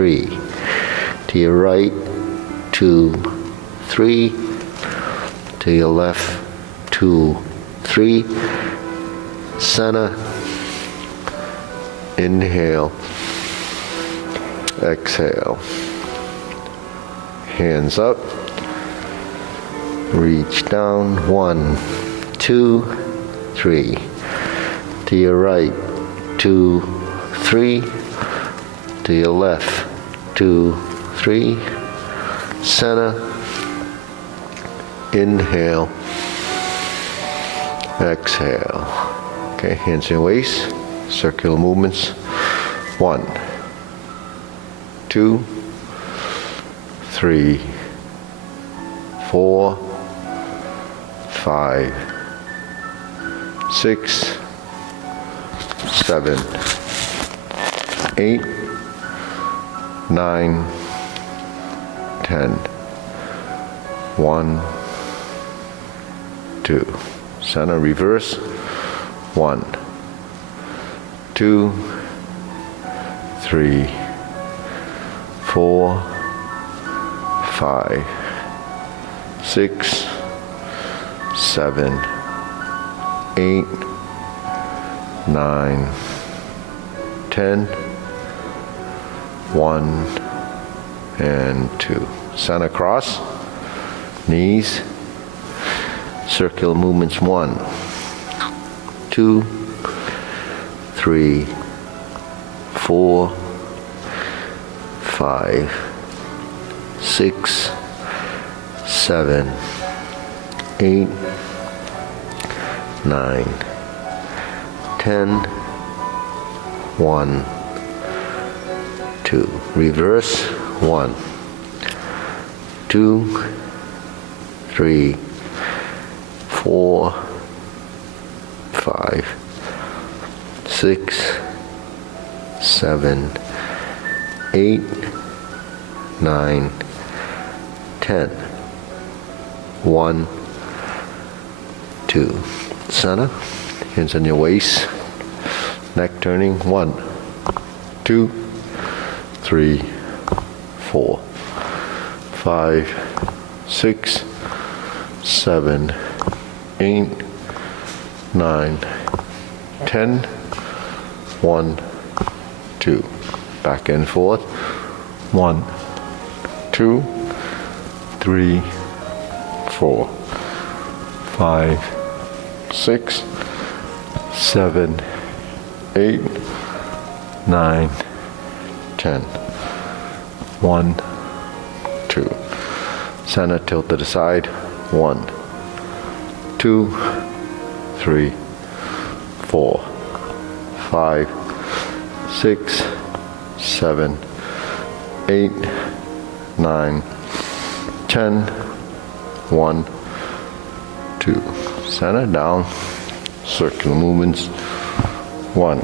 3. To your right, 2, 3. To your left, 2, 3. Center. Inhale. Exhale. Hands up. Reach down. 1, 2, 3. To your right, 2, 3. To your left, 2, 3. Center. Inhale. Exhale. Okay, hands in your waist. Circular movements. 1, 2, 3, 4, 5, 6, 7, 8, 9, 10. 1, 2. Center, reverse. 1, 2, 3, 4, 5, 6, 7, 8, 9, 10. 1 and 2. Center cross. Knees. Circular movements. 1, 2, 3, 4, 5, 6, 7, 8, 9, 10. 1, 2. Reverse. 1, 2, 3, 4, 5, 6, 7, 8, 9, 10. 1, 2. Center. Hands on your waist. Neck turning. 1, 2, 3, 4, 5, 6, 7, 8, 9, 10. 1, 2. Back and forth. 1, 2, 3, 4, 5, 6, 7, 8, 9, 10. 1, 2. Center, tilt to the side. 1, 2, 3, 4, 5, 6, 7, 8, 9, 10. 1, 2. Center, down. Circular movements. 1,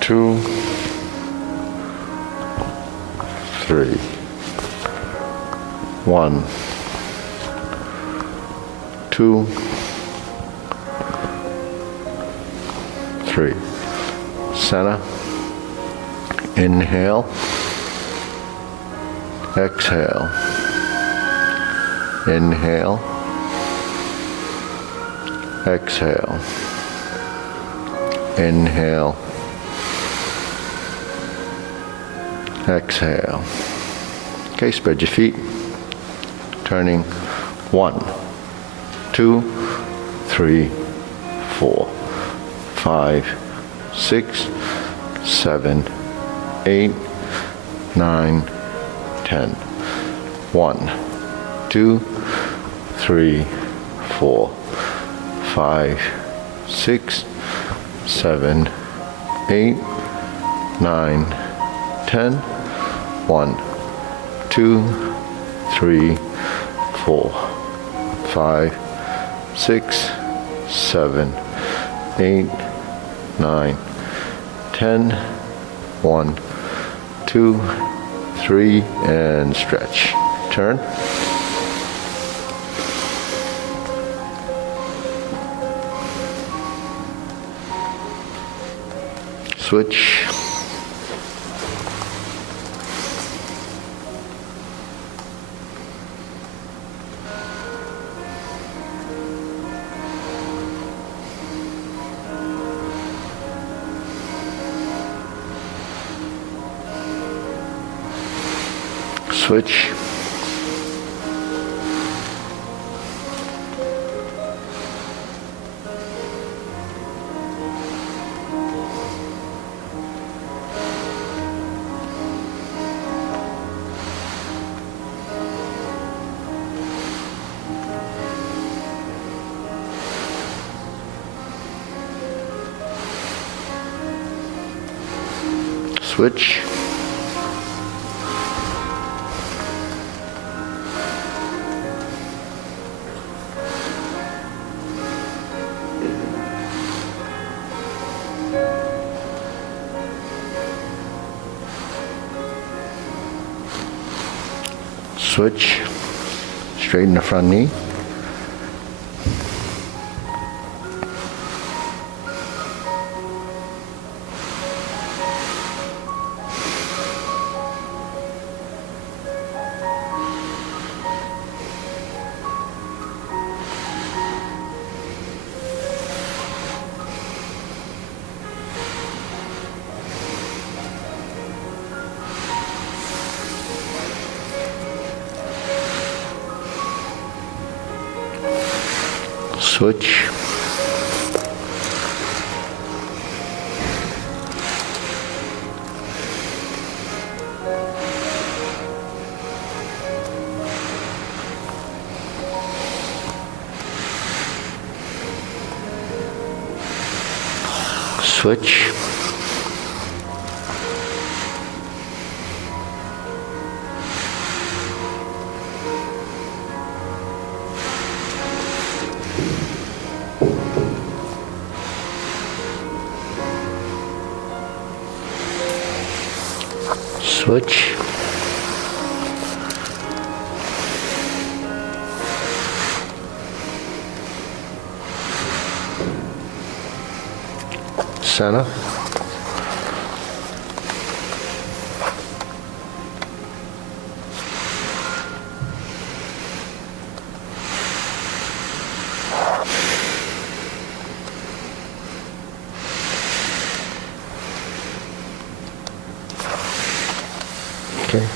2, 3. 1, 2, 3. Center. Inhale. Exhale. Inhale. Exhale. Inhale. Exhale. Okay, spread your feet. Turning. 1, 2, 3, 4, 5, 6, 7, 8, 9, 10. 1, 2, 3, 4, 5, 6, 7, 8, 9, 10. 1, 2, 3, 4, 5, 6, 7, 8, 9, 10. 1, 2, 3, and stretch. Turn. Switch. Switch. Switch. Switch. Straighten the front knee. Switch. Switch. Switch. Center. Okay.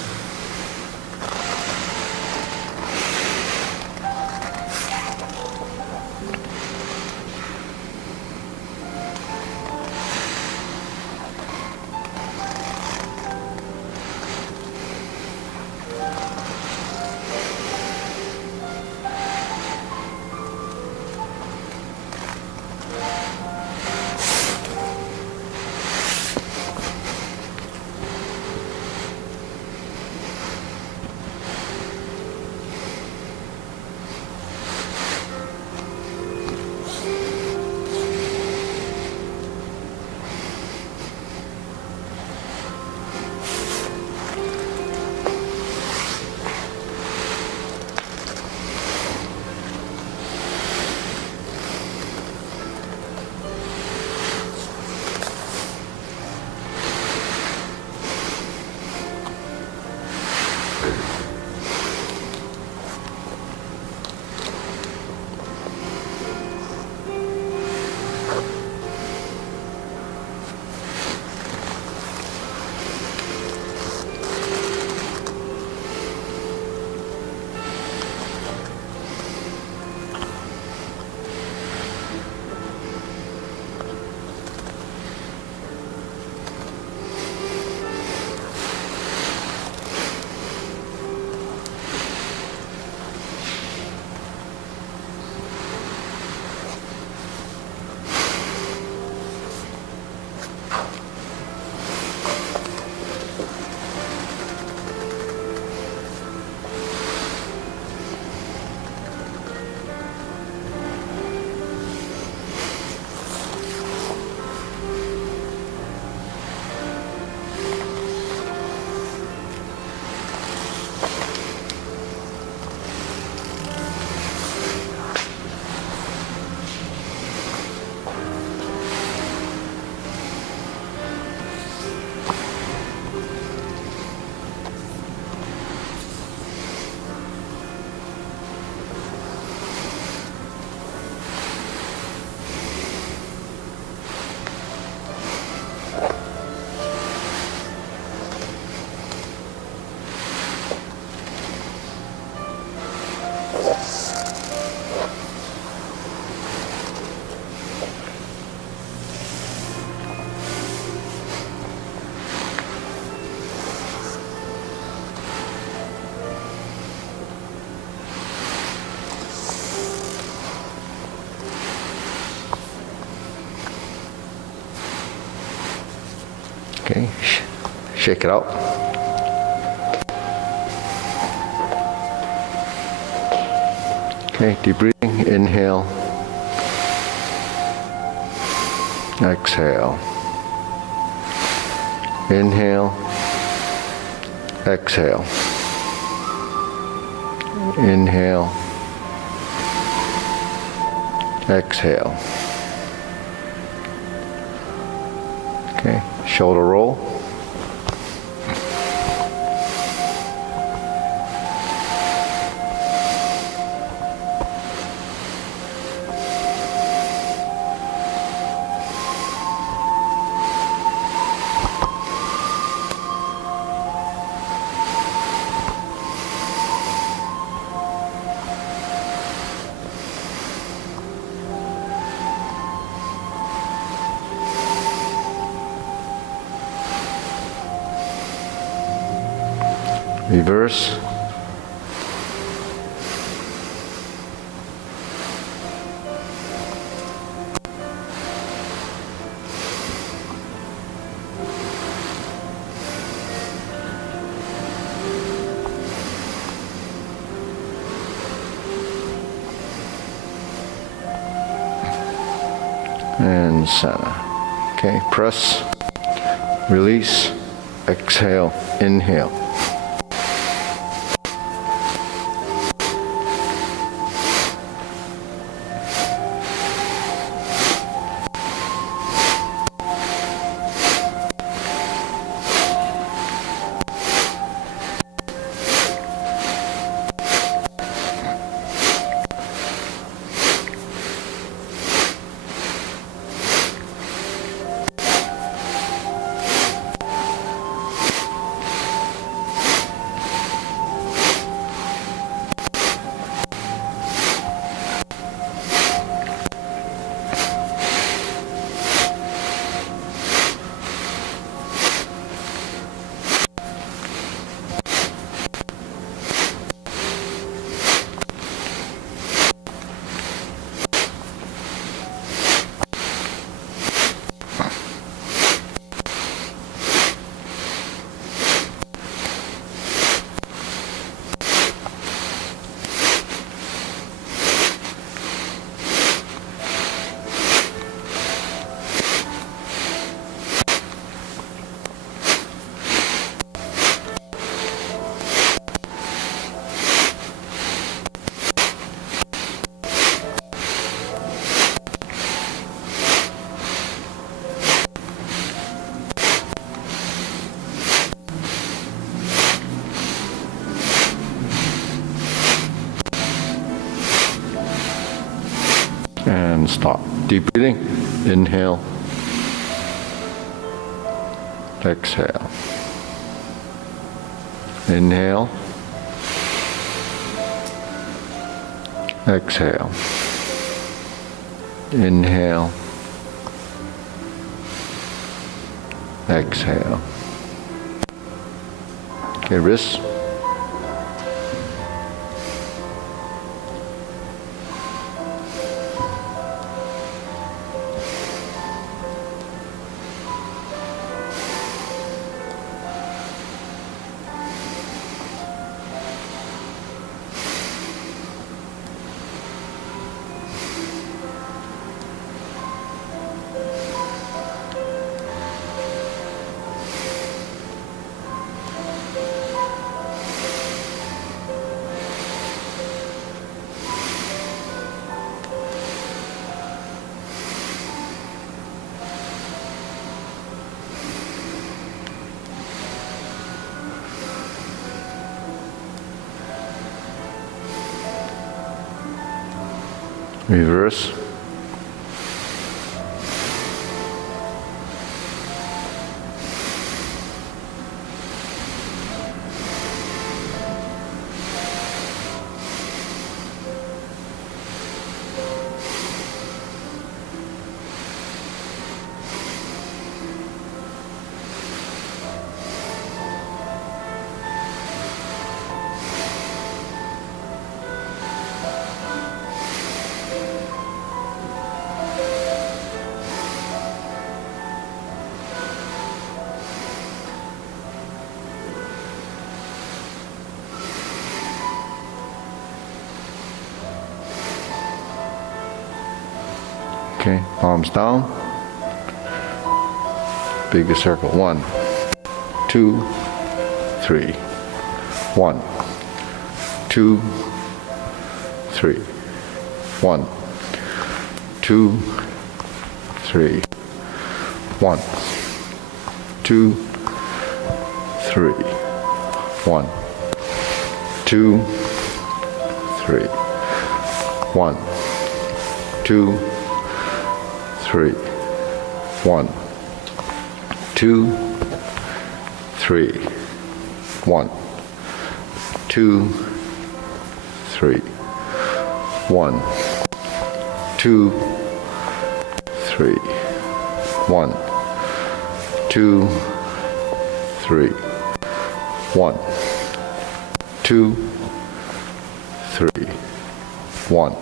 Okay, shake it out. Okay, deep breathing. Inhale. Exhale. Inhale. Exhale. Inhale. Exhale. Okay, shoulder roll. Reverse. And center. Okay, press, release, exhale, inhale. And stop. Deep breathing. Inhale. Exhale. Inhale. Exhale. Inhale. Exhale. Okay, wrists. Reverse. Okay, palms down. Bigger circle. 1, 2, 3. 1, 2, 3. 1, 2, 3. 1, 2, 3. 1, 2, 3. 1, 2, 3. 1, 2, 3. 1, 2, 3. 1, 2, 3. 1, 2, 3. 1, 2, 3. 1,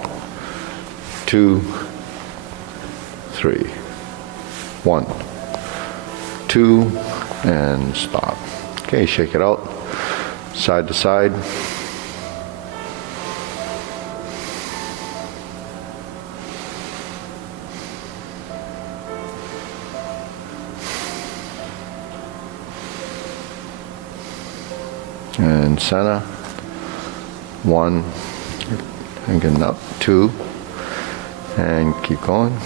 2, 3. 1, 2, and stop. Okay, shake it out, side to side. And center. 1, and again up. 2, and keep going.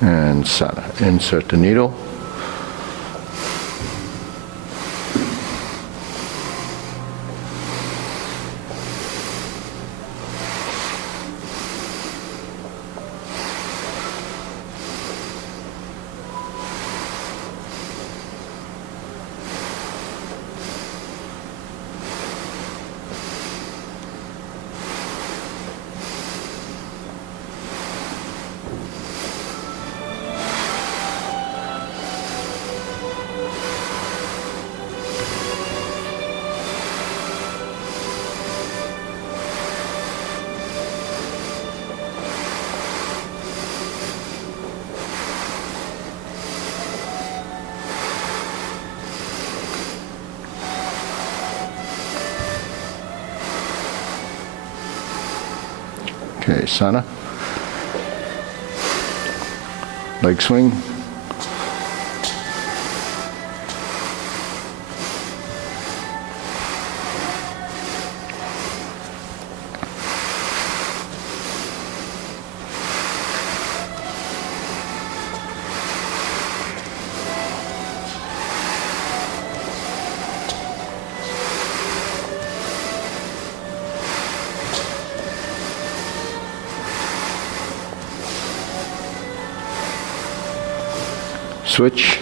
And center. Insert the needle. Okay, center. Leg swing. Switch.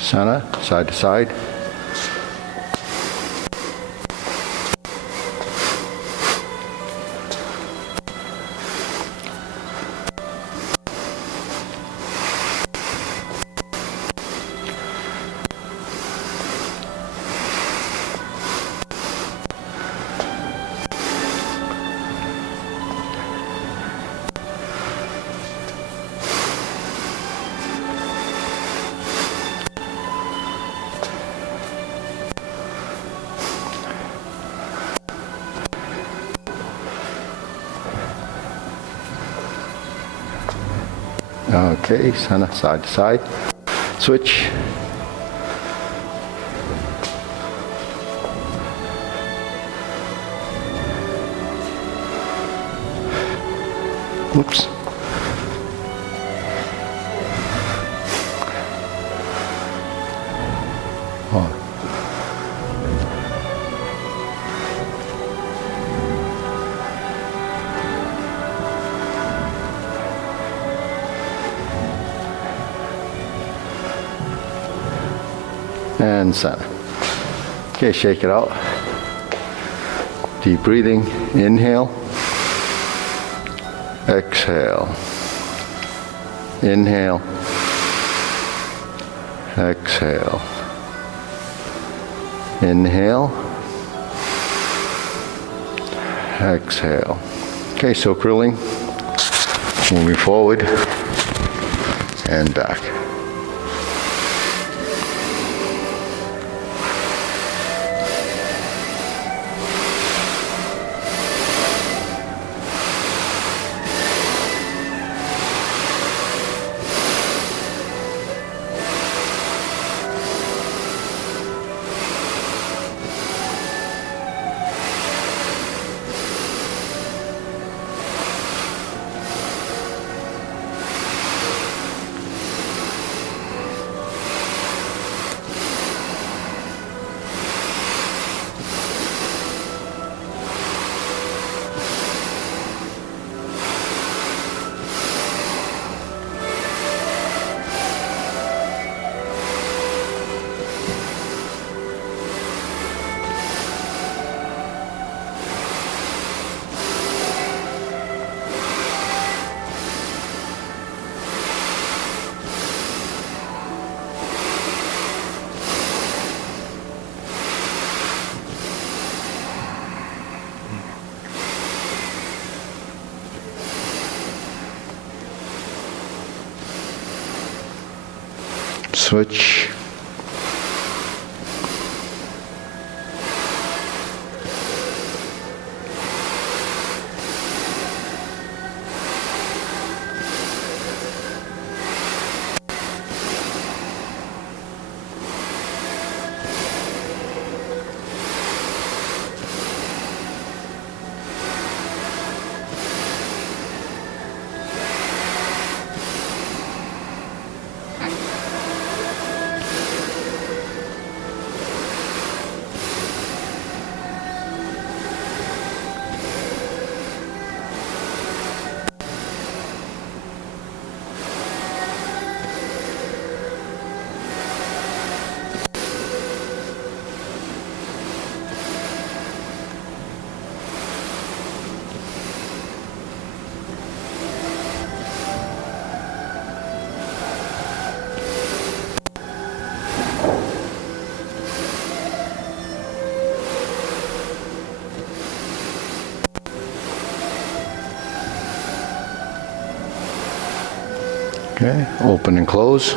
Center, side to side. Okay, center, side to side. Switch. Oops. Oh. And center. Okay, shake it out. Deep breathing. Inhale. Exhale. Inhale. Exhale. Inhale. Exhale. Okay, so curling. Moving forward and back. Switch. Okay, open and close.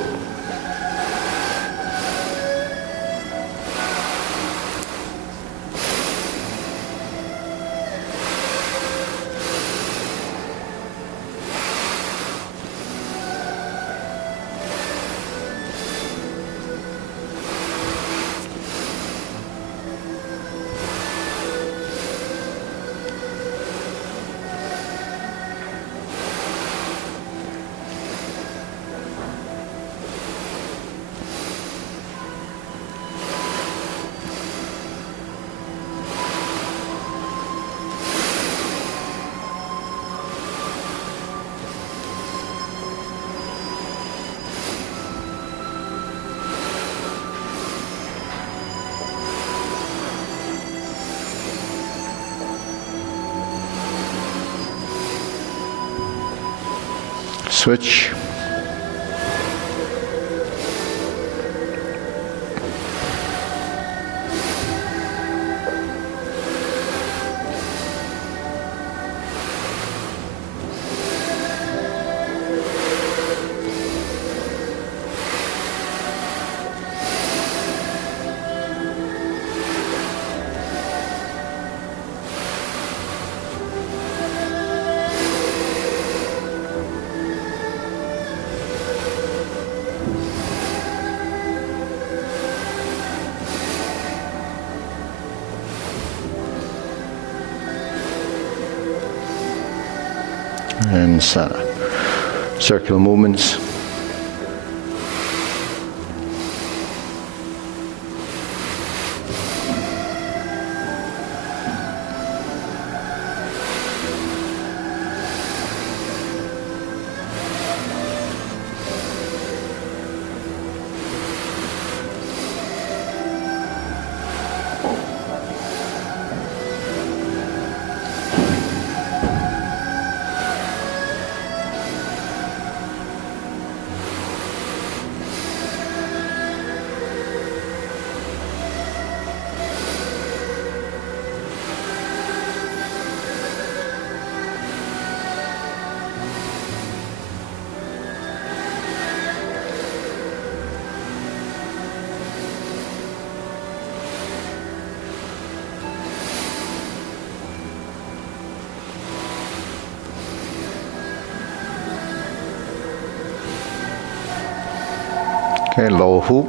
Switch. and center. Circular movements. Okay, lower hoop.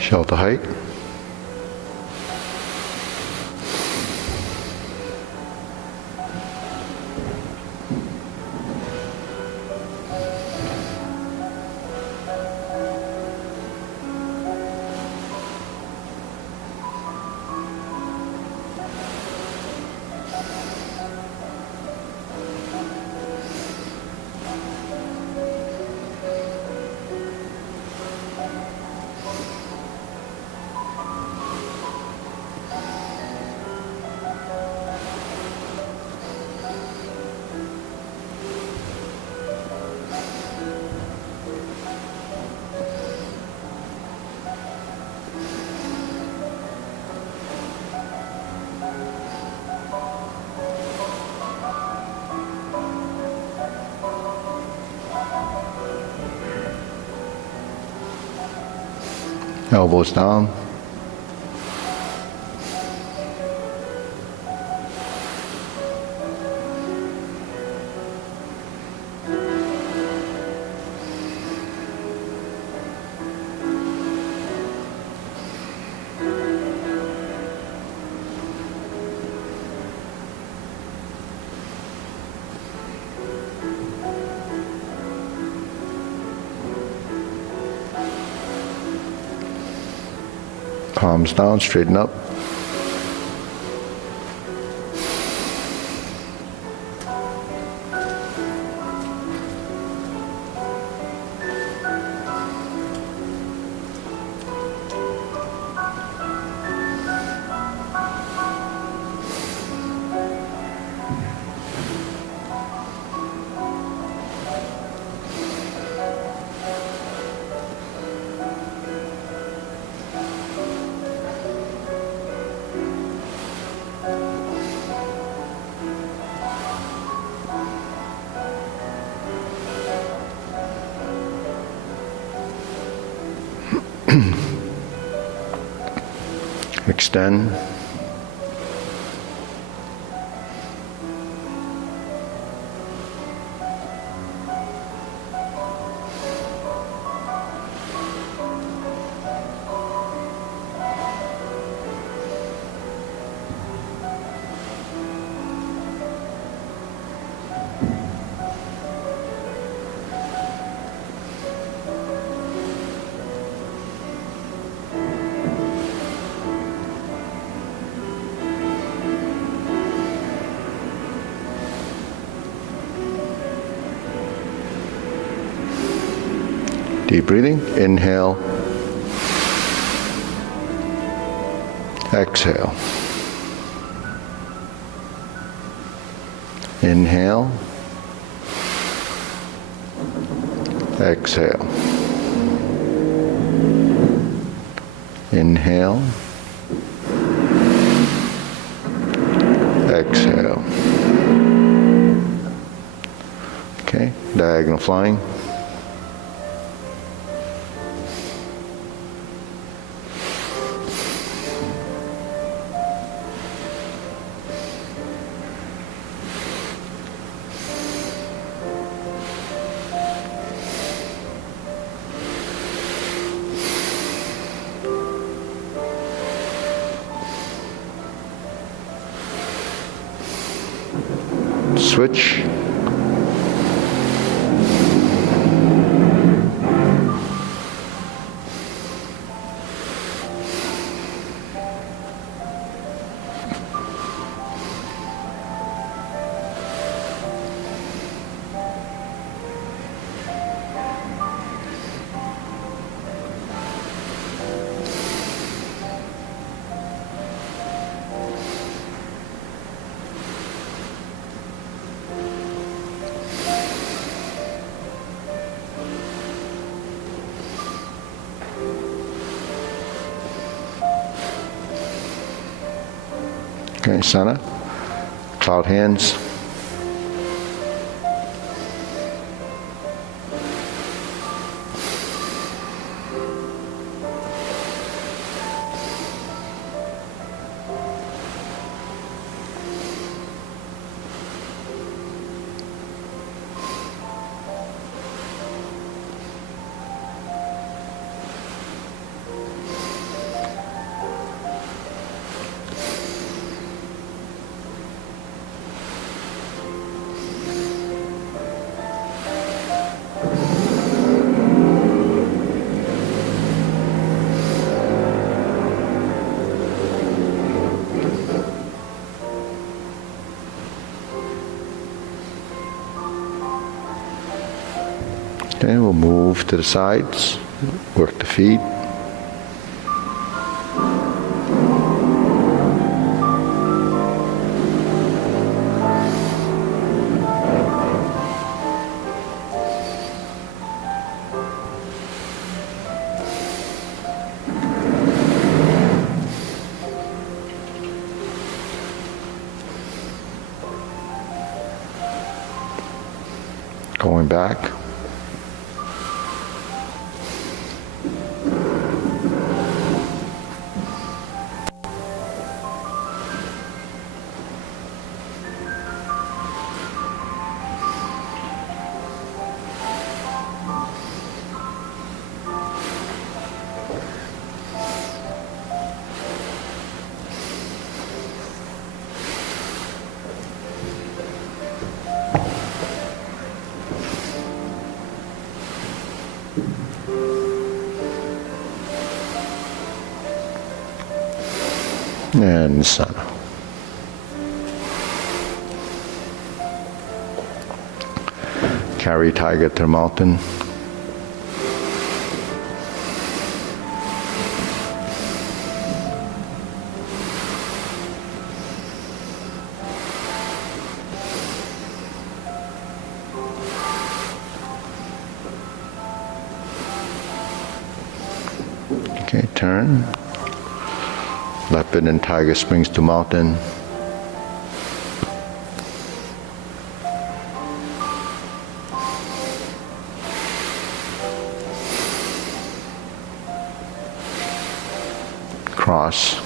Shoulder height. Elbows down. Palms down, straighten up. Extend. Deep breathing, inhale, Exhale. Inhale. Exhale. Inhale. Exhale. Okay, diagonal flying. Switch. Okay, center. Cloud hands. Okay, we'll move to the sides, work the feet. Going back. And center. Carry tiger to the mountain. Okay, turn. Leopard and tiger springs to mountain. Cross.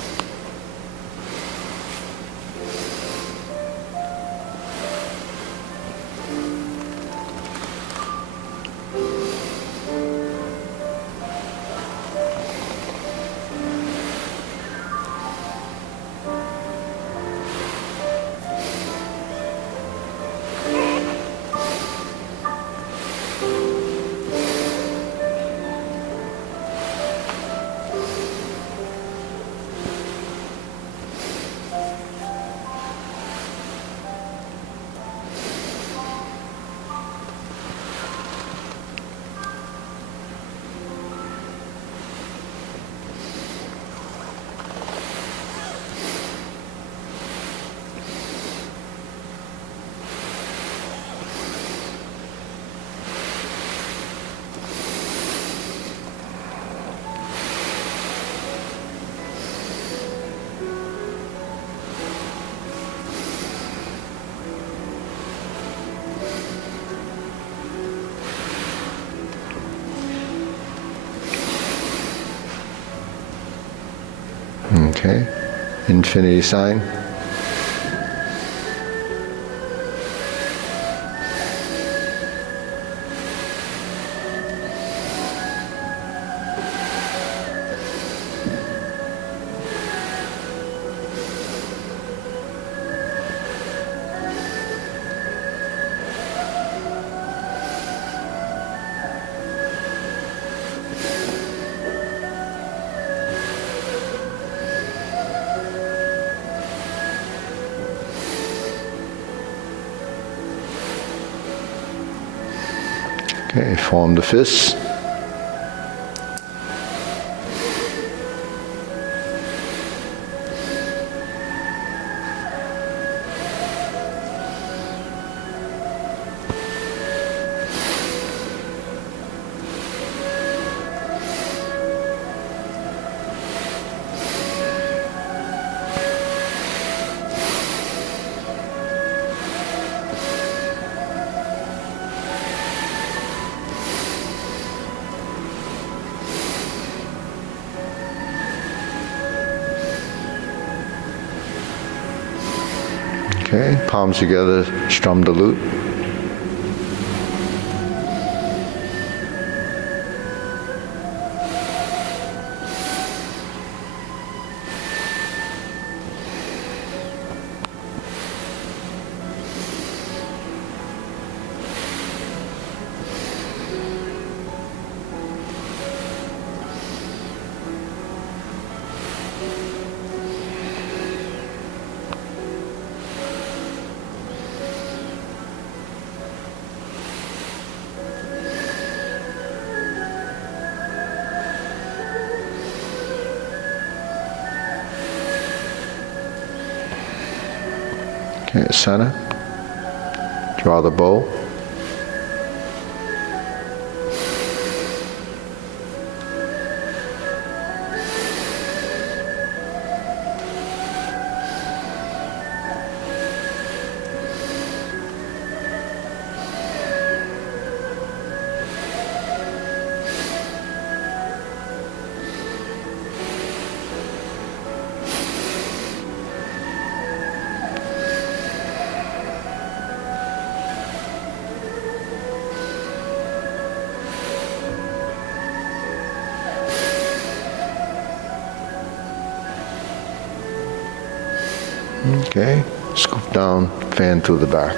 Okay, infinity sign. Okay, form the fists. Okay, palms together, strum the lute. Okay, center. Draw the bow. Okay, scoop down, fan through the back.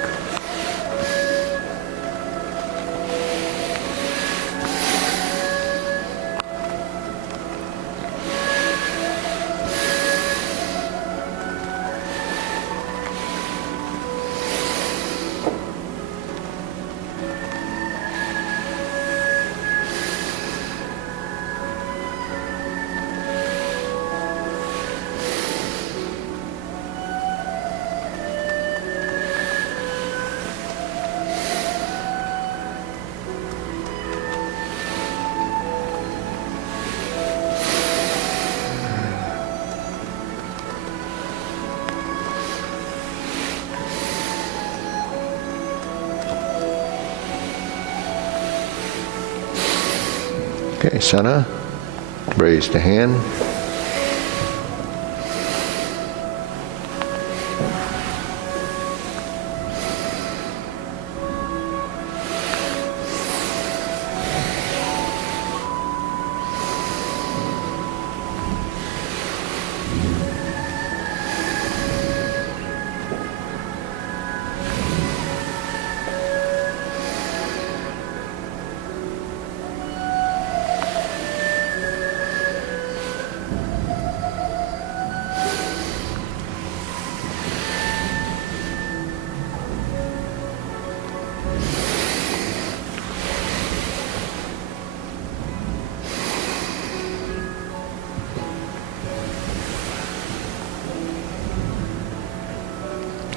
Okay, center. Raise the hand.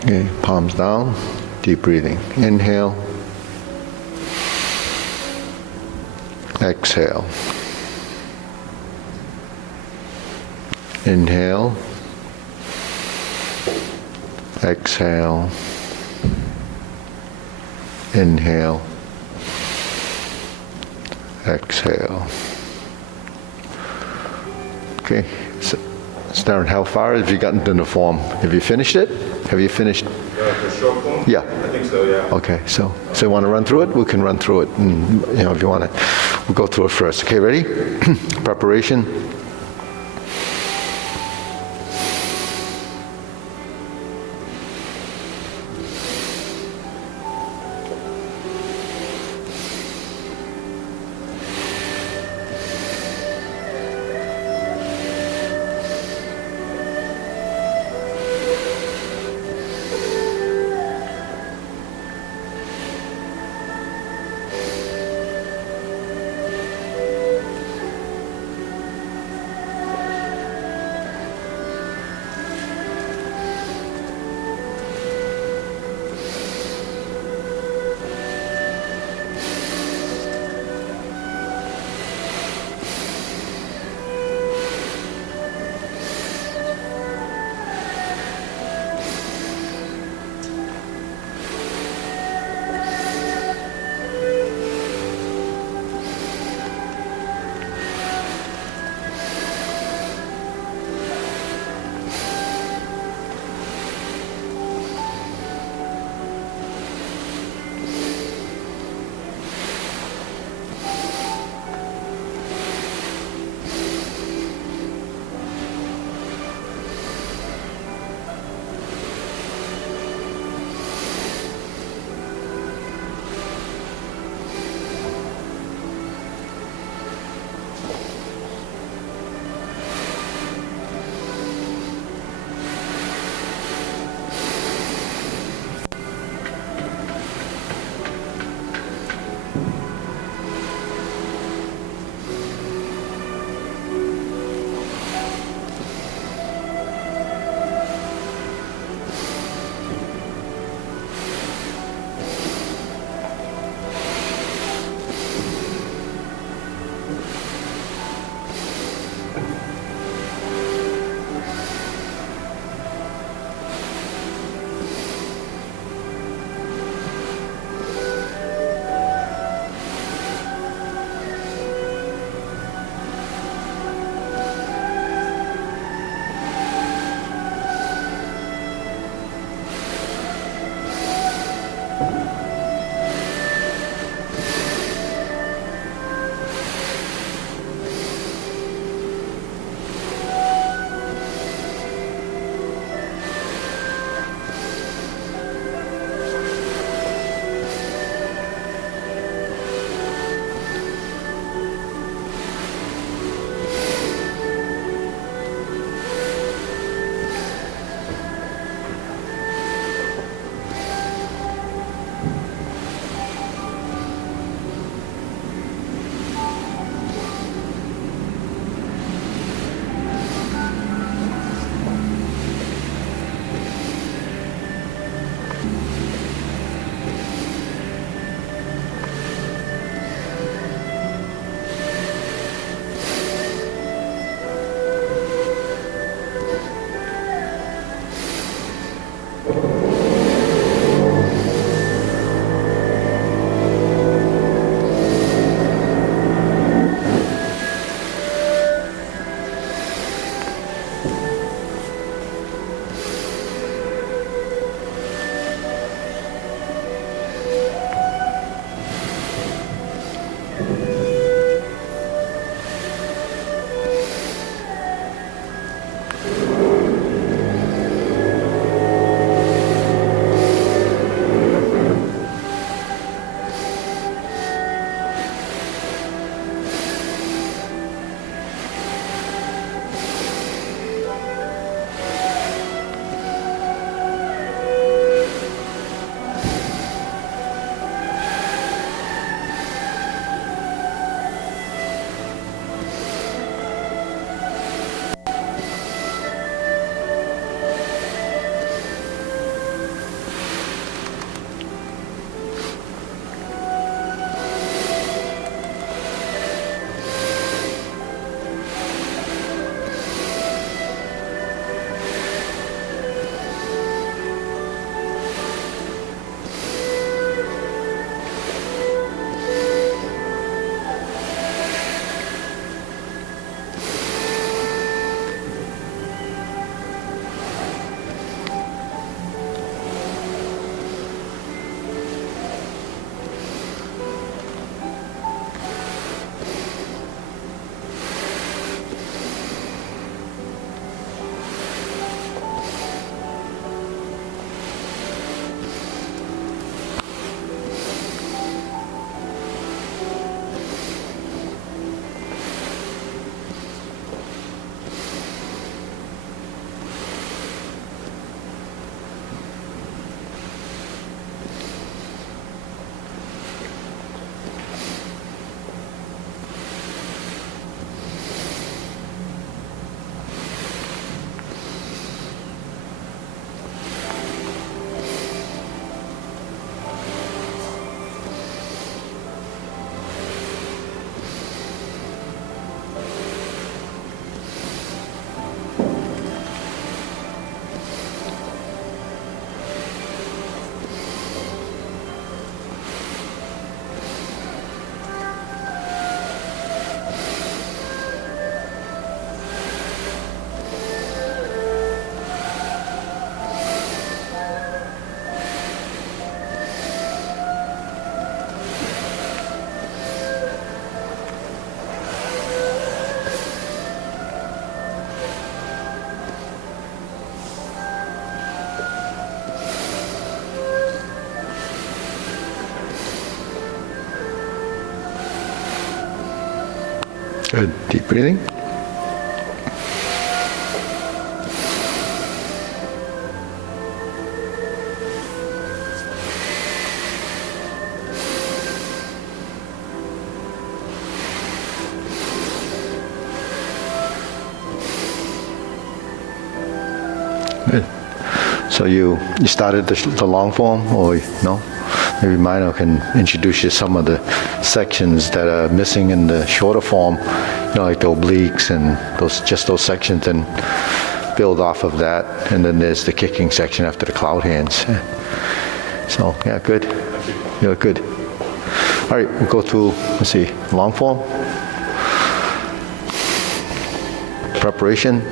Okay, palms down, deep breathing. Inhale. Exhale. Inhale. Exhale. Inhale. Exhale. Okay, Darren, how far have you gotten in the form? Have you finished it? Have you finished? The short form? Yeah. I think so, yeah. Okay, so you want to run through it? We can run through it, and, if you want to, we'll go through it first. Okay, ready? Preparation. Good. Deep breathing. Good. So you started the long form, or no? Maybe Mino can introduce you to some of the sections that are missing in the shorter form, like the obliques and those sections, and build off of that. And then there's the kicking section after the cloud hands. So yeah, good. You look good. All right, we'll go through, let's see, long form. Preparation.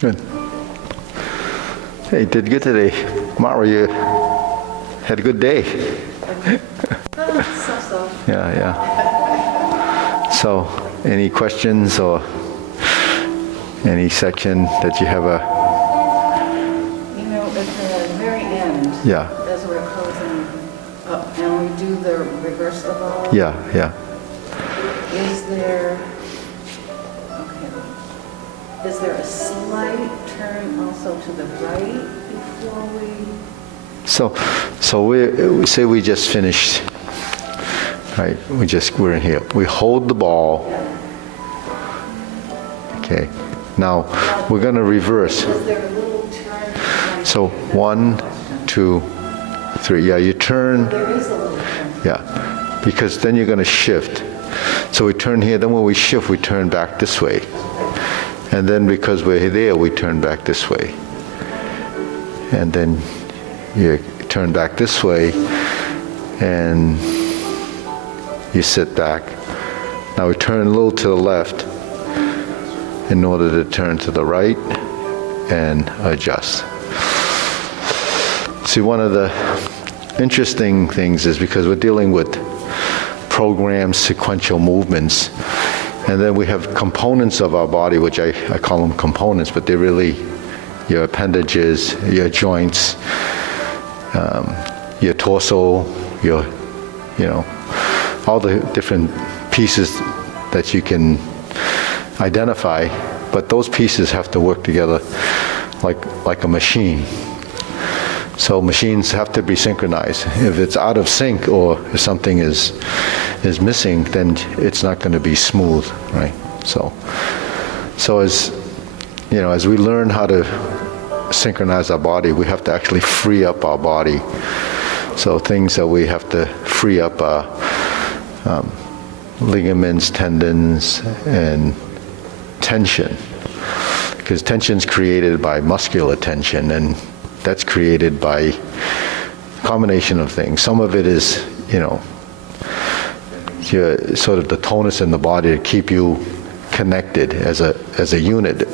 Good. Hey, did good today. Mara, you had a good day. So. Yeah. So, any questions or any section that you have You know, at the very end, Yeah. as we're closing up, and we do the reverse the ball. Yeah. Is there a slight turn also to the right before we? So we say we just finished, right? We're in here. We hold the ball. Okay. Now we're going to reverse. Is there a little turn? So 1, 2, 3. Yeah, you turn. There is a little turn. Yeah, because then you're going to shift. So we turn here. Then when we shift, we turn back this way. And then because we're there, we turn back this way. And then you turn back this way, and you sit back. Now we turn a little to the left in order to turn to the right and adjust. See, one of the interesting things is because we're dealing with programmed sequential movements, and then we have components of our body, which I call them components, but they're really your appendages, your joints, your torso, all the different pieces that you can identify, but those pieces have to work together like a machine. So machines have to be synchronized. If it's out of sync or if something is missing, then it's not going to be smooth, right? So as as we learn how to synchronize our body, we have to actually free up our body. So things that we have to free up are ligaments, tendons, and tension. Because tension is created by muscular tension, and that's created by a combination of things. Some of it is, sort of the tonus in the body to keep you connected as a unit.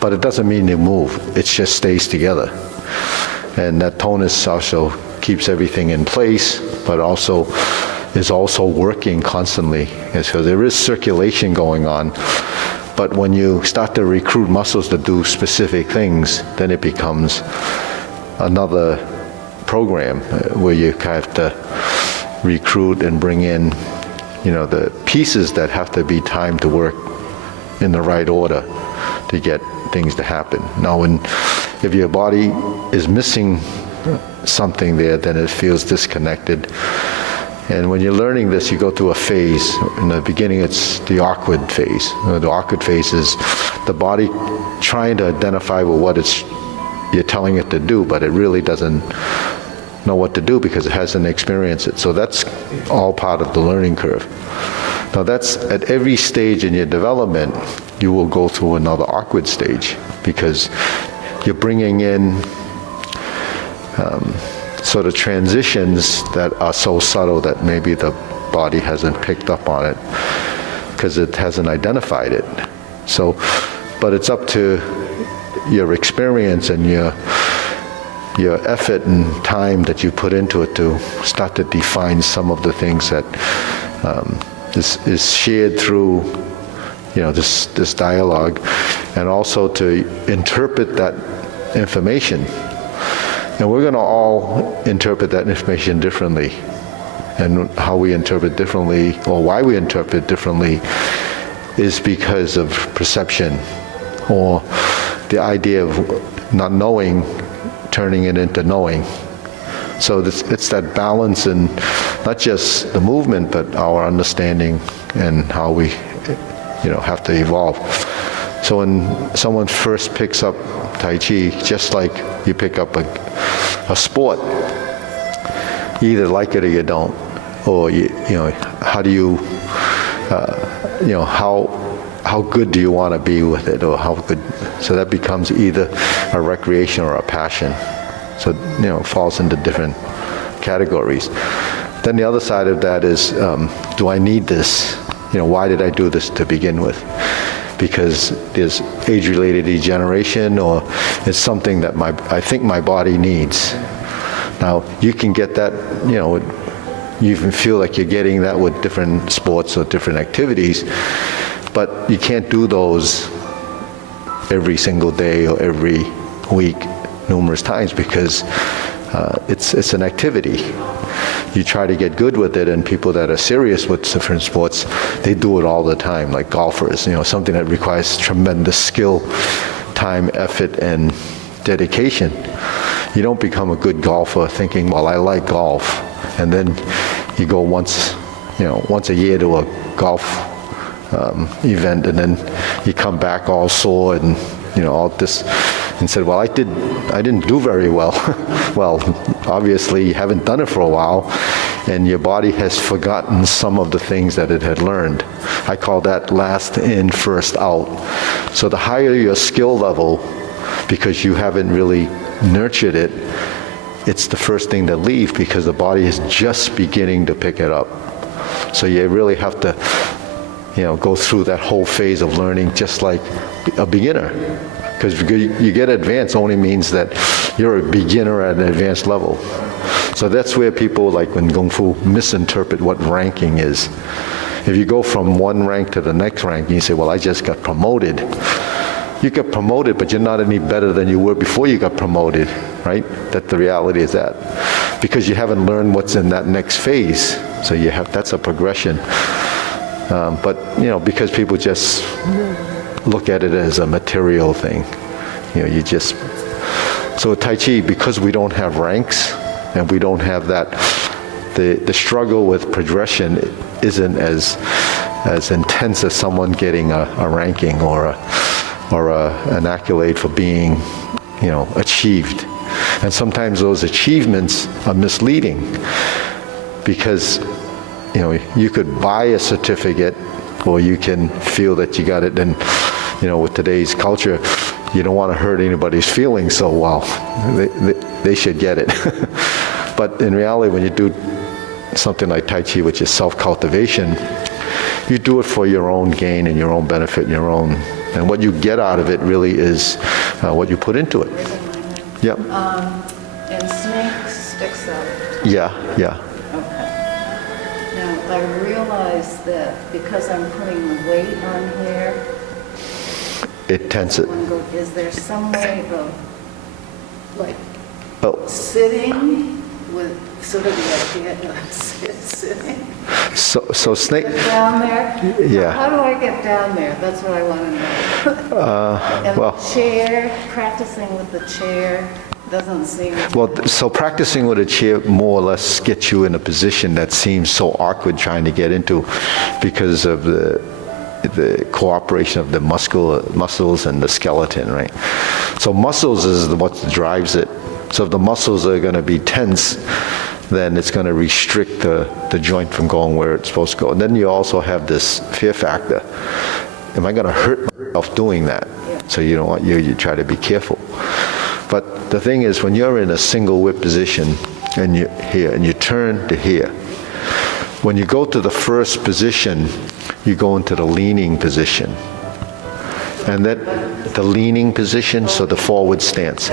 But it doesn't mean you move. It just stays together. And that tonus also keeps everything in place, but also is also working constantly. And so there is circulation going on. But when you start to recruit muscles to do specific things, then it becomes another program where you have to recruit and bring in, the pieces that have to be timed to work in the right order to get things to happen. Now, if your body is missing something there, then it feels disconnected. And when you're learning this, you go through a phase. In the beginning, it's the awkward phase. The awkward phase is the body trying to identify with what you're telling it to do, but it really doesn't know what to do because it hasn't experienced it. So that's all part of the learning curve. Now that's at every stage in your development, you will go through another awkward stage because you're bringing in sort of transitions that are so subtle that maybe the body hasn't picked up on it because it hasn't identified it. So, but it's up to your experience and your effort and time that you put into it to start to define some of the things that is shared through this dialogue, and also to interpret that information. And we're going to all interpret that information differently. And how we interpret differently, or why we interpret differently, is because of perception, or the idea of not knowing turning it into knowing. So it's that balance in not just the movement, but our understanding and how we have to evolve. So when someone first picks up Tai Chi, just like you pick up a sport, you either like it or you don't, or how do you, how good do you want to be with it, or how good? So that becomes either a recreation or a passion. So it falls into different categories. Then the other side of that is, do I need this? Why did I do this to begin with? Because there's age-related degeneration, or it's something that I think my body needs. Now, you can get that, you even feel like you're getting that with different sports or different activities, but you can't do those every single day or every week numerous times because it's an activity. You try to get good with it, and people that are serious with different sports, they do it all the time, like golfers, something that requires tremendous skill, time, effort, and dedication. You don't become a good golfer thinking, well, I like golf, and then you go once a year to a golf event, and then you come back all sore and all this, and said, well, I didn't do very well. Well, obviously you haven't done it for a while, and your body has forgotten some of the things that it had learned. I call that last in, first out. So the higher your skill level, because you haven't really nurtured it, it's the first thing to leave because the body is just beginning to pick it up. So you really have to go through that whole phase of learning just like a beginner. Because you get advanced only means that you're a beginner at an advanced level. So that's where people, like when Kung Fu, misinterpret what ranking is. If you go from one rank to the next rank, and you say, well, I just got promoted. You got promoted, but you're not any better than you were before you got promoted, right? That the reality is that. Because you haven't learned what's in that next phase. So that's a progression. But because people just look at it as a material thing, so Tai Chi, because we don't have ranks and we don't have that, the struggle with progression isn't as intense as someone getting a ranking or an accolade for being achieved. And sometimes those achievements are misleading because you could buy a certificate, or you can feel that you got it, and with today's culture, you don't want to hurt anybody's feelings, so well, they should get it. But in reality, when you do something like Tai Chi, which is self-cultivation, you do it for your own gain and your own benefit and what you get out of it really is what you put into it. Yep. And snake sticks out. Yeah. Okay. Now, I realize that because I'm putting the weight on here, It tenses it. is there some way of, like, Oh. sitting with sort of the idea of sitting So snake, down there. Yeah. How do I get down there? That's what I want to know. And well- the chair, practicing with the chair doesn't seem. so practicing with a chair more or less gets you in a position that seems so awkward trying to get into because of the cooperation of the muscles and the skeleton, right? So muscles is what drives it. So if the muscles are going to be tense, then it's going to restrict the joint from going where it's supposed to go. And then you also have this fear factor. Am I going to hurt myself doing that? So you don't want you try to be careful. But the thing is, when you're in a single whip position and you're here and you turn to here, when you go to the first position, you go into the leaning position. And then the leaning position, so the forward stance.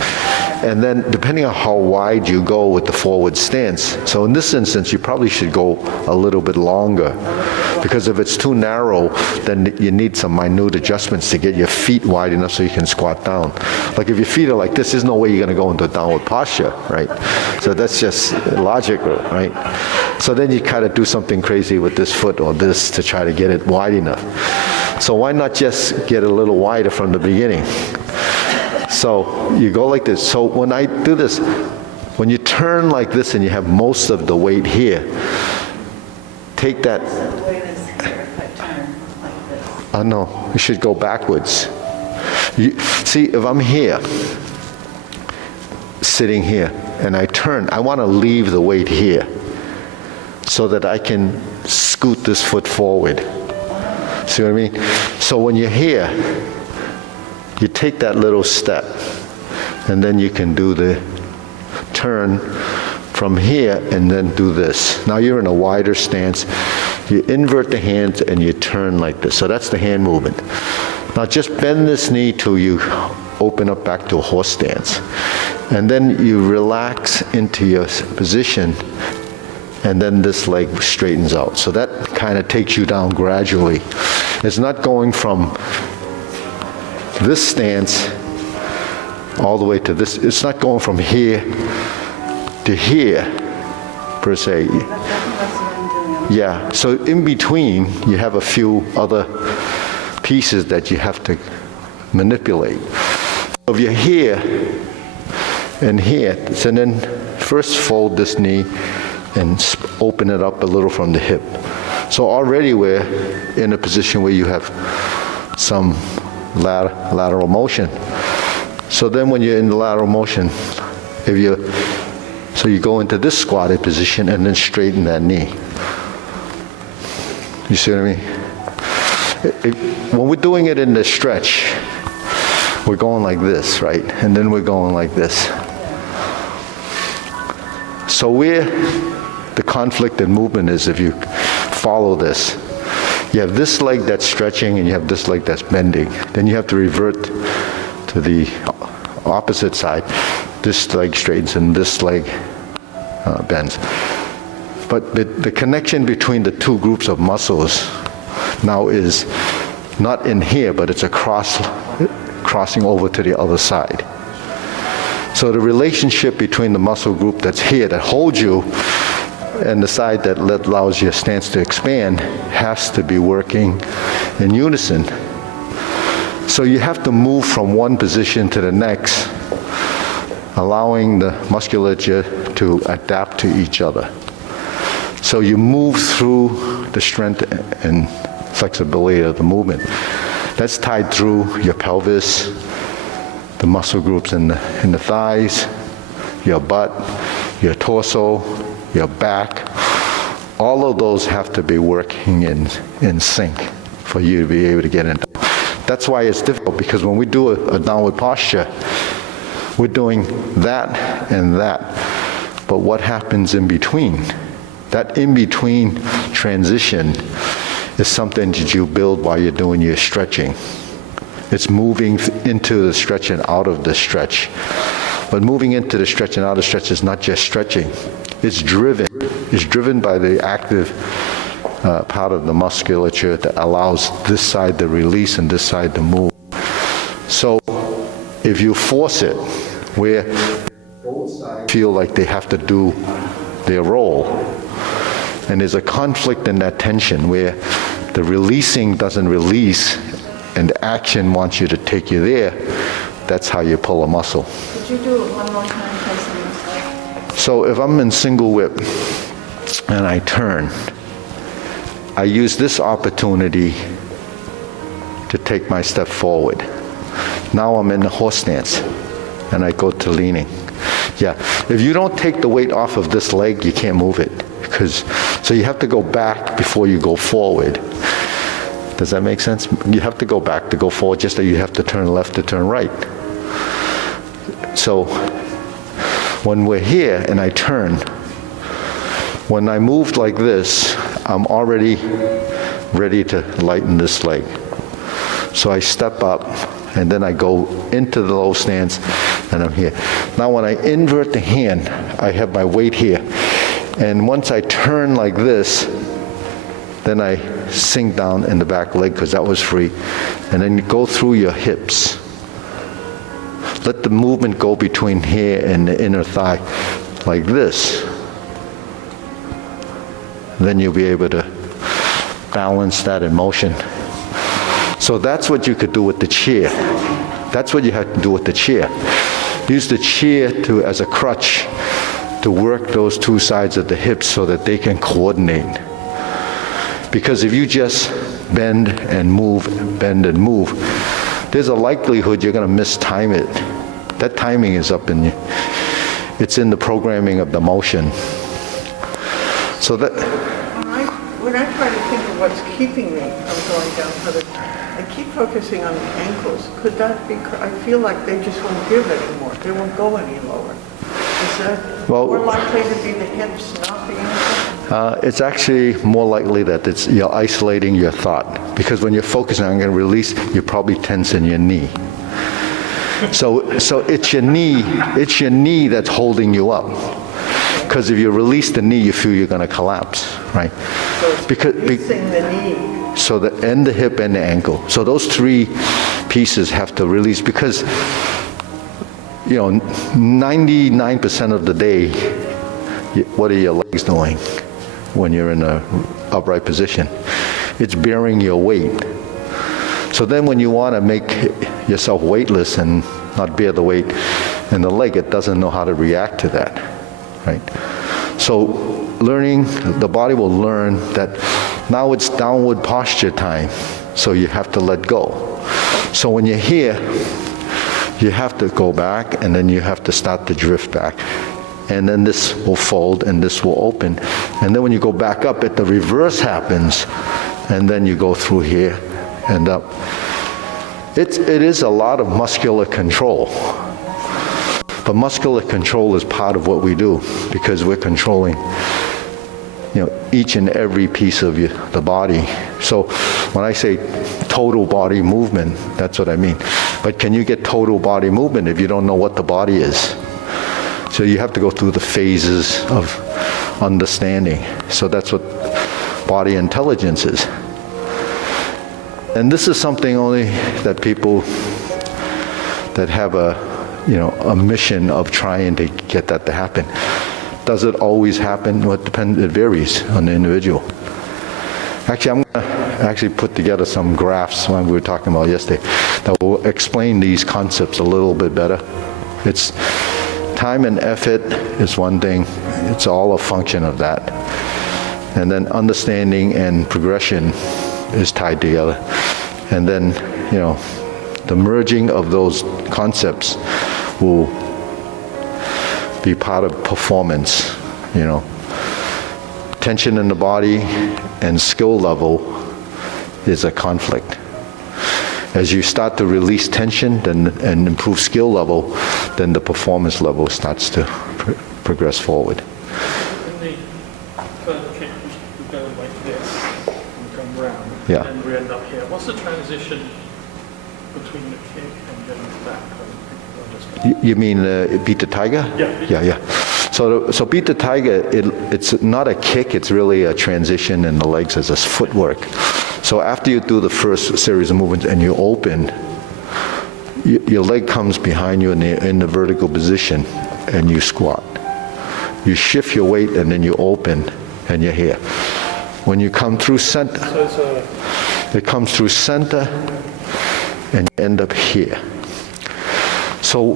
And then depending on how wide you go with the forward stance, so in this instance, you probably should go a little bit longer. Because if it's too narrow, then you need some minute adjustments to get your feet wide enough so you can squat down. Like if your feet are like this, there's no way you're going to go into a downward posture, right? So that's just logical, right? So then you kind of do something crazy with this foot or this to try to get it wide enough. So why not just get a little wider from the beginning? So you go like this. So when I do this, when you turn like this and you have most of the weight here, take that. The weight is here if I turn like this. Oh no, you should go backwards. See, if I'm here, sitting here, and I turn, I want to leave the weight here so that I can scoot this foot forward. See what I mean? So when you're here, you take that little step, and then you can do the turn from here and then do this. Now you're in a wider stance. You invert the hands and you turn like this. So that's the hand movement. Now just bend this knee till you open up back to a horse stance. And then you relax into your position, and then this leg straightens out. So that kind of takes you down gradually. It's not going from this stance all the way to this. It's not going from here to here, per se. That's what I'm doing. Yeah, so in between, you have a few other pieces that you have to manipulate. If you're here and here, so then first fold this knee and open it up a little from the hip. So already we're in a position where you have some lateral motion. So then when you're in the lateral motion, so you go into this squatted position and then straighten that knee. You see what I mean? When we're doing it in the stretch, we're going like this, right? And then we're going like this. So where the conflict in movement is, if you follow this, you have this leg that's stretching and you have this leg that's bending. Then you have to revert to the opposite side. This leg straightens and this leg bends. But the connection between the two groups of muscles now is not in here, but it's crossing over to the other side. So the relationship between the muscle group that's here, that holds you, and the side that allows your stance to expand has to be working in unison. So you have to move from one position to the next, allowing the musculature to adapt to each other. So you move through the strength and flexibility of the movement. That's tied through your pelvis, the muscle groups in the thighs, your butt, your torso, your back. All of those have to be working in sync for you to be able to get into. That's why it's difficult, because when we do a downward posture, we're doing that and that. But what happens in between? That in-between transition is something that you build while you're doing your stretching. It's moving into the stretch and out of the stretch. But moving into the stretch and out of the stretch is not just stretching. It's driven. It's driven by the active part of the musculature that allows this side to release and this side to move. So if you force it, where both sides feel like they have to do their role. And there's a conflict in that tension where the releasing doesn't release and the action wants you to take you there. That's how you pull a muscle. Could you do it one more time, facing this way? So if I'm in single whip and I turn, I use this opportunity to take my step forward. Now I'm in the horse stance and I go to leaning. Yeah, if you don't take the weight off of this leg, you can't move it. So you have to go back before you go forward. Does that make sense? You have to go back to go forward, just that you have to turn left to turn right. So when we're here and I turn, when I moved like this, I'm already ready to lighten this leg. So I step up and then I go into the low stance and I'm here. Now when I invert the hand, I have my weight here. And once I turn like this, then I sink down in the back leg because that was free. And then you go through your hips. Let the movement go between here and the inner thigh like this. Then you'll be able to balance that in motion. So that's what you could do with the chair. That's what you have to do with the chair. Use the chair as a crutch to work those two sides of the hips so that they can coordinate. Because if you just bend and move, there's a likelihood you're going to mistime it. That timing is up in you. It's in the programming of the motion. So that... When I try to think of what's keeping me from going down further, I keep focusing on the ankles. Could that be, I feel like they just won't give anymore. They won't go any lower. Is that more likely to be the hips, not the ankles? It's actually more likely that you're isolating your thought. Because when you're focusing on going to release, you're probably tensing your knee. So it's your knee that's holding you up. Because if you release the knee, you feel you're going to collapse, right? So it's releasing the knee. So and the hip and the ankle. So those three pieces have to release because, 99% of the day, what are your legs doing when you're in an upright position? It's bearing your weight. So then when you want to make yourself weightless and not bear the weight in the leg, it doesn't know how to react to that. Right? So the body will learn that now it's downward posture time, so you have to let go. So when you're here, you have to go back and then you have to start to drift back. And then this will fold and this will open. And then when you go back up, the reverse happens and then you go through here and up. It is a lot of muscular control. But muscular control is part of what we do because we're controlling, each and every piece of the body. So when I say total body movement, that's what I mean. But can you get total body movement if you don't know what the body is? So you have to go through the phases of understanding. So that's what body intelligence is. And this is something only that people that have a mission of trying to get that to happen. Does it always happen? Well, it varies on the individual. Actually, I'm going to put together some graphs when we were talking about yesterday that will explain these concepts a little bit better. It's time and effort is one thing. It's all a function of that. And then understanding and progression is tied together. And then, the merging of those concepts will be part of performance, Tension in the body and skill level is a conflict. As you start to release tension and improve skill level, then the performance level starts to progress forward. In the third kick, we go like this and come round, Yeah. and we end up here. What's the transition between the kick and getting back? You mean Beat the Tiger? Yeah. So Beat the Tiger, it's not a kick, it's really a transition in the legs as a footwork. So after you do the first series of movements and you open, your leg comes behind you in the vertical position and you squat. you shift your weight and then you open and you're here. When you come through center, So it's it comes through center and you end up here. So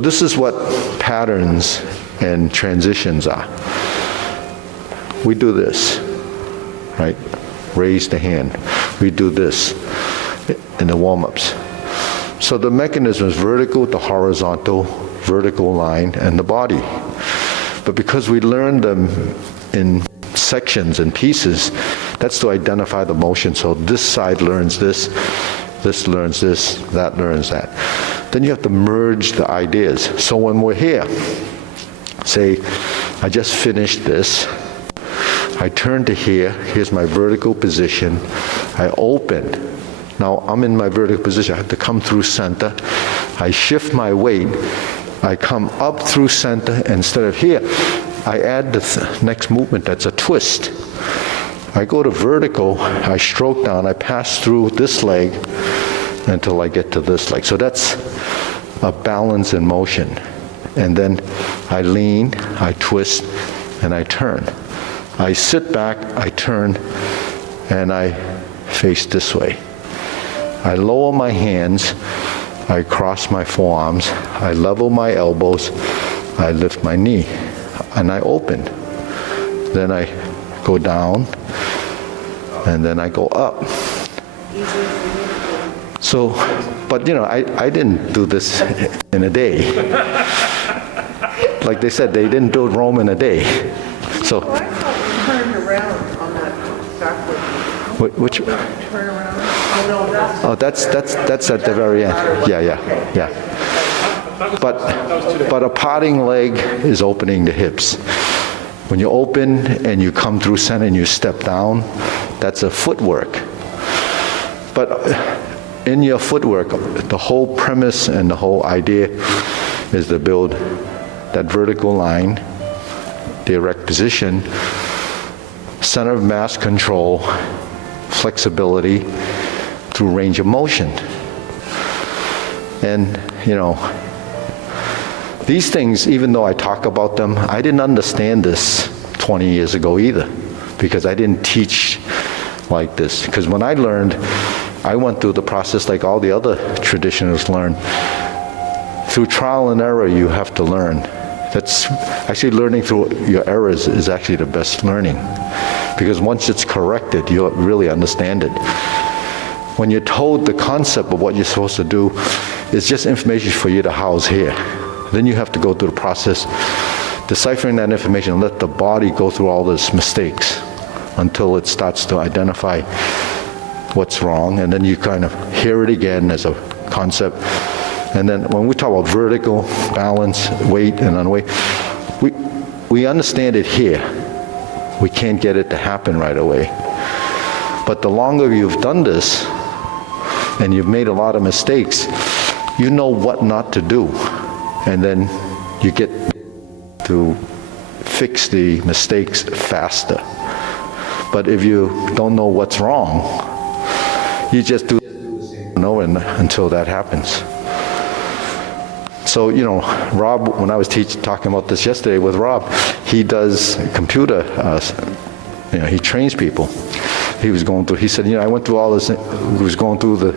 this is what patterns and transitions are. We do this, right? Raise the hand. We do this in the warm-ups. So the mechanism is vertical to horizontal, vertical line, and the body. But because we learn them in sections and pieces, that's to identify the motion. So this side learns this learns this, that learns that. Then you have to merge the ideas. So when we're here, say, I just finished this, I turn to here, here's my vertical position, I open. Now I'm in my vertical position, I have to come through center, I shift my weight, I come up through center, instead of here, I add the next movement, that's a twist. I go to vertical, I stroke down, I pass through this leg until I get to this leg. So that's a balance in motion. And then I lean, I twist, and I turn. I sit back, I turn, and I face this way. I lower my hands, I cross my forearms, I level my elbows, I lift my knee, and I open. Then I go down, and then I go up. So, but you know, I didn't do this in a day. Like they said, they didn't build Rome in a day. So, Well, I thought you turned around on that backward. which, Turn around? Oh, no, that's... oh, that's at the very end. Yeah. But a potting leg is opening the hips. When you open and you come through center and you step down, that's a footwork. But in your footwork, the whole premise and the whole idea is to build that vertical line, the erect position, center of mass control, flexibility through range of motion. And, you know, these things, even though I talk about them, I didn't understand this 20 years ago either, because I didn't teach like this. Because when I learned, I went through the process like all the other traditionalists learn. Through trial and error, you have to learn. That's actually learning through your errors is actually the best learning. Because once it's corrected, you'll really understand it. When you're told the concept of what you're supposed to do, it's just information for you to house here. Then you have to go through the process, deciphering that information, and let the body go through all those mistakes until it starts to identify what's wrong, and then you kind of hear it again as a concept. And then when we talk about vertical, balance, weight, and unweight, we understand it here. We can't get it to happen right away. But the longer you've done this, and you've made a lot of mistakes, you know what not to do. And then you get to fix the mistakes faster. But if you don't know what's wrong, you just do until that happens. So, you know, Rob, when I was talking about this yesterday with Rob, he does computer, he trains people. He was going through, he said, I went through all this, he was going through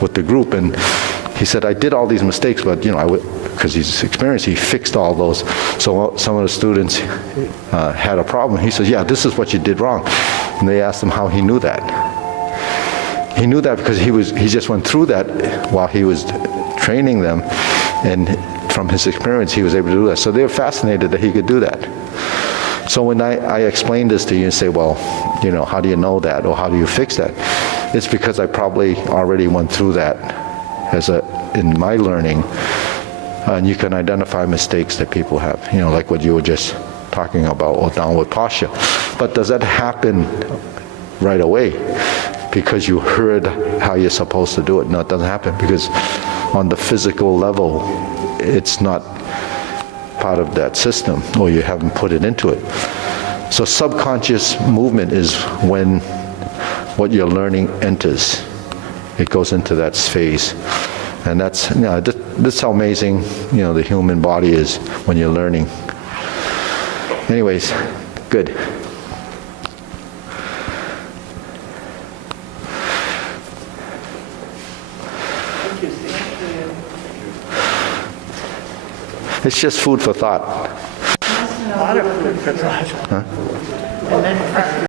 with the group, and he said, I did all these mistakes, but, because he's experienced, he fixed all those. So some of the students had a problem. He says, yeah, this is what you did wrong. And they asked him how he knew that. He knew that because he just went through that while he was training them, and from his experience, he was able to do that. So they were fascinated that he could do that. So when I explain this to you and say, well, how do you know that, or how do you fix that? It's because I probably already went through that in my learning, and you can identify mistakes that people have, like what you were just talking about, or downward posture. But does that happen right away because you heard how you're supposed to do it? No, it doesn't happen, because on the physical level, it's not part of that system, or you haven't put it into it. So subconscious movement is when what you're learning enters. It goes into that phase. And that's how amazing, the human body is when you're learning. Anyways, good. Thank you, Steve. It's just food for thought. A lot of food for thought. And then practice.